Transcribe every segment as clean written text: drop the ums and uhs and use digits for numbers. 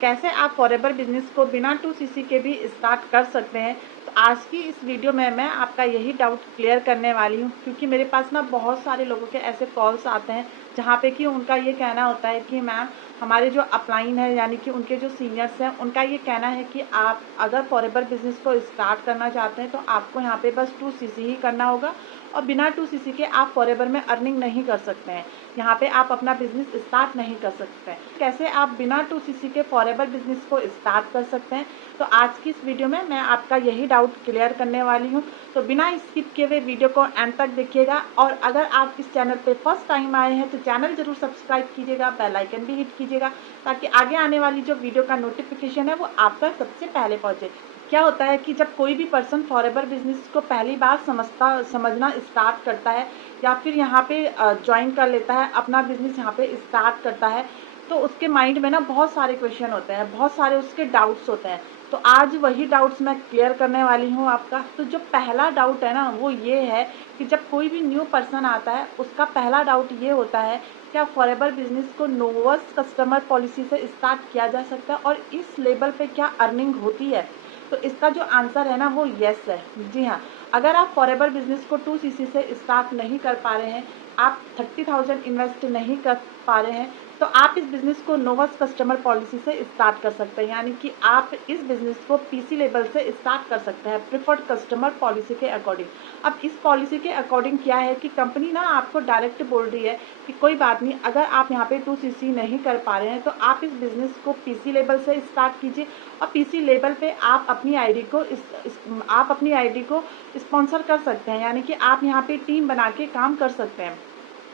कैसे आप forever business को बिना 2cc के भी स्टार्ट कर सकते हैं। तो आज की इस वीडियो में मैं आपका यही डाउट क्लियर करने वाली हूँ, क्योंकि मेरे पास ना बहुत सारे लोगों के ऐसे कॉल्स आते हैं जहाँ पे कि उनका ये कहना होता है कि मैम हमारे जो अपलाइन है यानी कि उनके जो सीनियर्स हैं उनका ये कहना है कि आप अगर फॉरएवर बिजनेस को स्टार्ट करना चाहते हैं तो आपको यहाँ पे बस 2cc ही करना होगा और बिना 2cc के आप फॉरएवर में अर्निंग नहीं कर सकते हैं। यहाँ पे आप अपना बिजनेस स्टार्ट नहीं कर सकते हैं। कैसे आप बिना 2cc के फॉरएवर बिजनेस को स्टार्ट कर सकते हैं, तो आज की इस वीडियो में मैं आपका यही डाउट क्लियर करने वाली हूँ। तो बिना स्किप किए हुए वीडियो को एंड तक देखिएगा, और अगर आप इस चैनल पे फर्स्ट टाइम आए हैं तो चैनल जरूर सब्सक्राइब कीजिएगा, बेल आइकन भी हिट कीजिएगा ताकि आगे आने वाली जो वीडियो का नोटिफिकेशन है वो आप तक सबसे पहले पहुँचे। क्या होता है कि जब कोई भी पर्सन फॉरएवर बिजनेस को पहली बार समझना स्टार्ट करता है या फिर यहाँ पे ज्वाइन कर लेता है, अपना बिजनेस यहाँ पे स्टार्ट करता है, तो उसके माइंड में ना बहुत सारे क्वेश्चन होते हैं, बहुत सारे उसके डाउट्स होते हैं। तो आज वही डाउट्स मैं क्लियर करने वाली हूँ आपका। तो जो पहला डाउट है ना वो ये है कि जब कोई भी न्यू पर्सन आता है उसका पहला डाउट ये होता है, क्या फॉरएवर बिजनेस को नोवेस्ट कस्टमर पॉलिसी से स्टार्ट किया जा सकता है और इस लेवल पे क्या अर्निंग होती है। तो इसका जो आंसर है ना वो यस है। जी हाँ, अगर आप फॉरएवर बिजनेस को 2cc से स्टार्ट नहीं कर पा रहे हैं, आप 30,000 इन्वेस्ट नहीं कर पा रहे हैं, तो आप इस बिज़नेस को नोवेस्ट कस्टमर पॉलिसी से स्टार्ट कर सकते हैं। यानी कि आप इस बिज़नेस को पीसी लेवल से स्टार्ट कर सकते हैं प्रिफर्ड कस्टमर पॉलिसी के अकॉर्डिंग। अब इस पॉलिसी के अकॉर्डिंग क्या है कि कंपनी ना आपको डायरेक्ट बोल रही है कि कोई बात नहीं, अगर आप यहाँ पे 2cc नहीं कर पा रहे हैं तो आप इस बिज़नेस को पीसी लेवल से स्टार्ट कीजिए और पीसी लेवल पे आप अपनी आईडी को स्पॉन्सर कर सकते हैं। यानी कि आप यहाँ पे टीम बना के काम कर सकते हैं।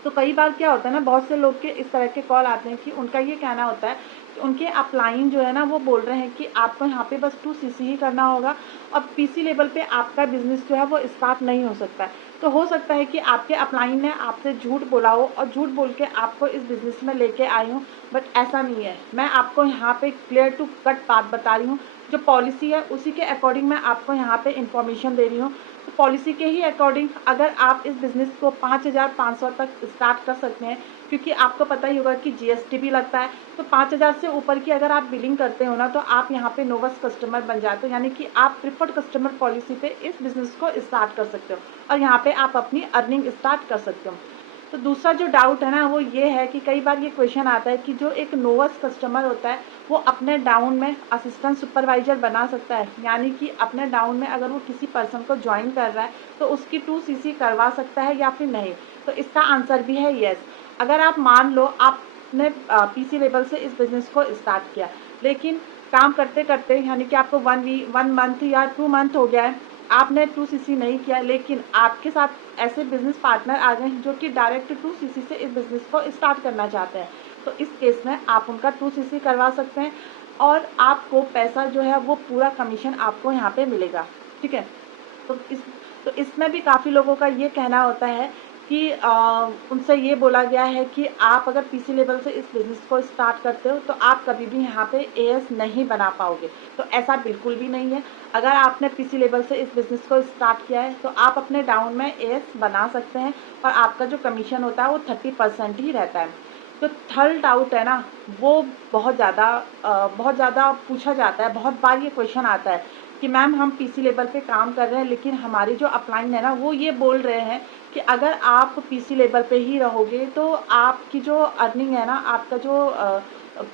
तो कई बार क्या होता है ना, बहुत से लोग के इस तरह के कॉल आते हैं कि उनका ये कहना होता है कि उनके अपलाइन जो है ना वो बोल रहे हैं कि आपको यहाँ पे बस 2cc ही करना होगा और पीसी लेवल पे आपका बिजनेस जो है वो स्टार्ट नहीं हो सकता है। तो हो सकता है कि आपके अपलाइन ने आपसे झूठ बोला हो और झूठ बोल के आपको इस बिजनेस में लेके आई हूँ, बट ऐसा नहीं है। मैं आपको यहाँ पे क्लियर टू कट बात बता रही हूँ, जो पॉलिसी है उसी के अकॉर्डिंग मैं आपको यहाँ पे इंफॉर्मेशन दे रही हूँ। तो पॉलिसी के ही अकॉर्डिंग अगर आप इस बिज़नेस को 5,500 तक स्टार्ट कर सकते हैं, क्योंकि आपको पता ही होगा कि जीएसटी भी लगता है। तो 5,000 से ऊपर की अगर आप बिलिंग करते हो ना तो आप यहाँ पे नोवेस्ट कस्टमर बन जाते हो, यानी कि आप प्रिफर्ड कस्टमर पॉलिसी पे इस बिज़नेस को स्टार्ट कर सकते हो और यहाँ पे आप अपनी अर्निंग स्टार्ट कर सकते हो। तो दूसरा जो डाउट है ना वो ये है कि कई बार ये क्वेश्चन आता है कि जो एक नोवेस्ट कस्टमर होता है वो अपने डाउन में असिस्टेंट सुपरवाइजर बना सकता है। यानी कि अपने डाउन में अगर वो किसी पर्सन को ज्वाइन कर रहा है तो उसकी 2cc करवा सकता है या फिर नहीं। तो इसका आंसर भी है यस। अगर आप मान लो आपने पीसी लेवल से इस बिज़नेस को स्टार्ट किया, लेकिन काम करते करते यानी कि आपको 1 मंथ या 2 मंथ हो गया है, आपने 2cc नहीं किया, लेकिन आपके साथ ऐसे बिजनेस पार्टनर आ गए जो कि डायरेक्ट 2cc से इस बिज़नेस को स्टार्ट करना चाहते हैं, तो इस केस में आप उनका 2cc करवा सकते हैं और आपको पैसा जो है वो पूरा कमीशन आपको यहाँ पे मिलेगा। ठीक है। तो इसमें भी काफ़ी लोगों का ये कहना होता है कि उनसे ये बोला गया है कि आप अगर पीसी लेवल से इस बिज़नेस को स्टार्ट करते हो तो आप कभी भी यहाँ पे एएस नहीं बना पाओगे। तो ऐसा बिल्कुल भी नहीं है। अगर आपने पीसी लेवल से इस बिज़नेस को स्टार्ट किया है तो आप अपने डाउन में एएस बना सकते हैं और आपका जो कमीशन होता है वो 30% ही रहता है। तो थर्ड डाउट है ना वो बहुत ज़्यादा पूछा जाता है, बहुत बार ये क्वेश्चन आता है कि मैम हम पीसी लेवल पे काम कर रहे हैं लेकिन हमारी जो अपलाइन है ना वो ये बोल रहे हैं कि अगर आप पीसी लेवल पे ही रहोगे तो आपकी जो अर्निंग है ना, आपका जो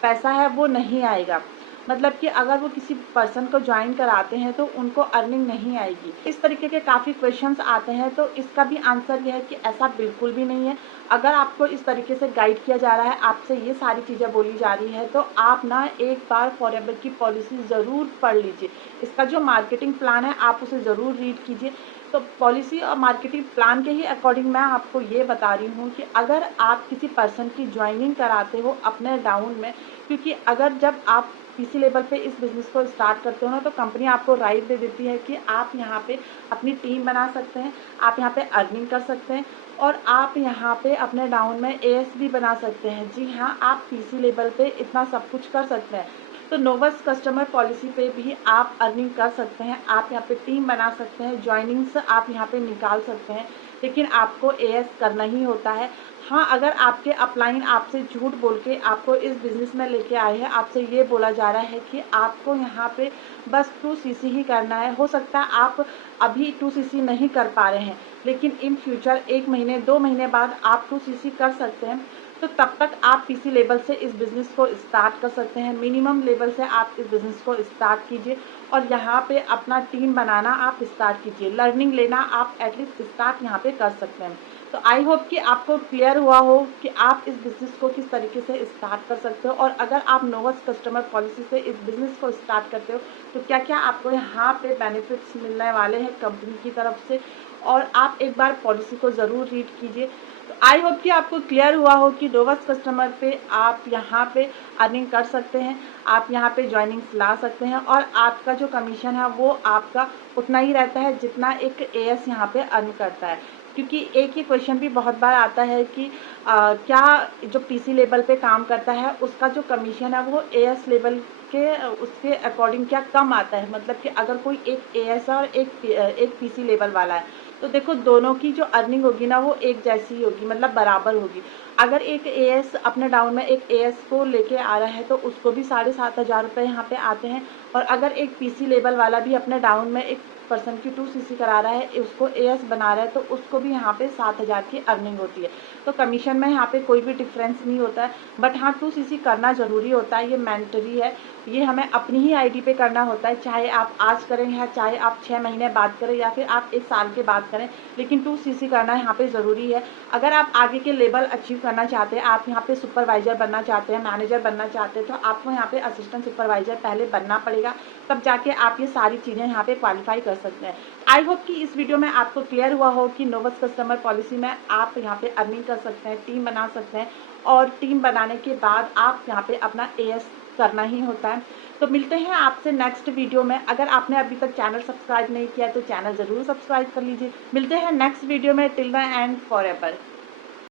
पैसा है वो नहीं आएगा। मतलब कि अगर वो किसी पर्सन को ज्वाइन कराते हैं तो उनको अर्निंग नहीं आएगी। इस तरीके के काफ़ी क्वेश्चंस आते हैं। तो इसका भी आंसर यह है कि ऐसा बिल्कुल भी नहीं है। अगर आपको इस तरीके से गाइड किया जा रहा है, आपसे ये सारी चीज़ें बोली जा रही है, तो आप ना एक बार फॉरएवर की पॉलिसी ज़रूर पढ़ लीजिए। इसका जो मार्केटिंग प्लान है आप उसे ज़रूर रीड कीजिए। तो पॉलिसी और मार्केटिंग प्लान के ही अकॉर्डिंग मैं आपको ये बता रही हूँ कि अगर आप किसी पर्सन की ज्वाइनिंग कराते हो अपने डाउन में, क्योंकि अगर जब आप पीसी लेवल पे इस बिज़नेस को स्टार्ट करते हो ना तो कंपनी आपको राइट दे देती है कि आप यहाँ पे अपनी टीम बना सकते हैं, आप यहाँ पे अर्निंग कर सकते हैं और आप यहाँ पे अपने डाउन में एएस भी बना सकते हैं। जी हाँ, आप पीसी लेवल पे इतना सब कुछ कर सकते हैं। तो नोवेस्ट कस्टमर पॉलिसी पे भी आप अर्निंग कर सकते हैं, आप यहाँ पे टीम बना सकते हैं, ज्वाइनिंग्स आप यहाँ पे निकाल सकते हैं। लेकिन आपको एएस करना ही होता है। हाँ, अगर आपके अपलाइन आपसे झूठ बोल के आपको इस बिज़नेस में लेके आए हैं, आपसे ये बोला जा रहा है कि आपको यहाँ पे बस 2cc ही करना है, हो सकता है आप अभी 2cc नहीं कर पा रहे हैं, लेकिन इन फ्यूचर 1 महीने 2 महीने बाद आप 2cc कर सकते हैं। तो तब तक आप पीसी लेवल से इस बिज़नेस को स्टार्ट कर सकते हैं। मिनिमम लेवल से आप इस बिज़नेस को स्टार्ट कीजिए और यहाँ पे अपना टीम बनाना आप स्टार्ट कीजिए। लर्निंग लेना आप एटलीस्ट स्टार्ट यहाँ पे कर सकते हैं। तो आई होप कि आपको क्लियर हुआ हो कि आप इस बिज़नेस को किस तरीके से स्टार्ट कर सकते हो, और अगर आप नोवस कस्टमर पॉलिसी से इस बिज़नेस को स्टार्ट करते हो तो क्या क्या आपको यहाँ पे बेनिफिट्स मिलने वाले हैं कंपनी की तरफ से, और आप एक बार पॉलिसी को ज़रूर रीड कीजिए। तो आई होप कि आपको क्लियर हुआ हो कि नोवस कस्टमर पे आप यहाँ पे अर्निंग कर सकते हैं, आप यहाँ पे ज्वाइनिंग्स ला सकते हैं, और आपका जो कमीशन है वो आपका उतना ही रहता है जितना एक एएस यहाँ पे अर्न करता है। क्योंकि एक ही क्वेश्चन भी बहुत बार आता है कि क्या जो पीसी लेवल पे काम करता है उसका जो कमीशन है वो एएस लेवल के उसके अकॉर्डिंग क्या कम आता है। मतलब कि अगर कोई एक एएस और एक पीसी लेवल वाला है तो देखो दोनों की जो अर्निंग होगी ना वो एक जैसी ही होगी, मतलब बराबर होगी। अगर एक एएस अपने डाउन में एक एएस को लेके आ रहा है तो उसको भी 7,500 रुपये यहाँ पे आते हैं, और अगर एक पीसी लेवल वाला भी अपने डाउन में एक पर्सन की 2cc करा रहा है, उसको एएस बना रहा है, तो उसको भी यहाँ पे 7,000 की अर्निंग होती है। तो कमीशन में यहाँ पे कोई भी डिफरेंस नहीं होता है। बट हाँ, 2cc करना ज़रूरी होता है, ये मैंडेटरी है, ये हमें अपनी ही आईडी पे करना होता है, चाहे आप आज करें या चाहे आप 6 महीने बाद करें या फिर आप 1 साल के बाद करें, लेकिन 2cc करना यहाँ पे ज़रूरी है। अगर आप आगे के लेवल अचीव करना चाहते हैं, आप यहाँ पे सुपरवाइजर बनना चाहते हैं, मैनेजर बनना चाहते हैं, तो आपको यहाँ पे असिस्टेंट सुपरवाइजर पहले बनना पड़ेगा, तब जाके आप ये सारी चीज़ें यहाँ पे क्वालिफाई कर सकते हैं। आई होप कि इस वीडियो में आपको क्लियर हुआ हो कि नोवस कस्टमर पॉलिसी में आप यहाँ पे अर्निंग कर सकते हैं, टीम बना सकते हैं, और टीम बनाने के बाद आप यहाँ पे अपना एएस करना ही होता है। तो मिलते हैं आपसे नेक्स्ट वीडियो में। अगर आपने अभी तक चैनल सब्सक्राइब नहीं किया तो चैनल ज़रूर सब्सक्राइब कर लीजिए। मिलते हैं नेक्स्ट वीडियो में। Till the end for ever.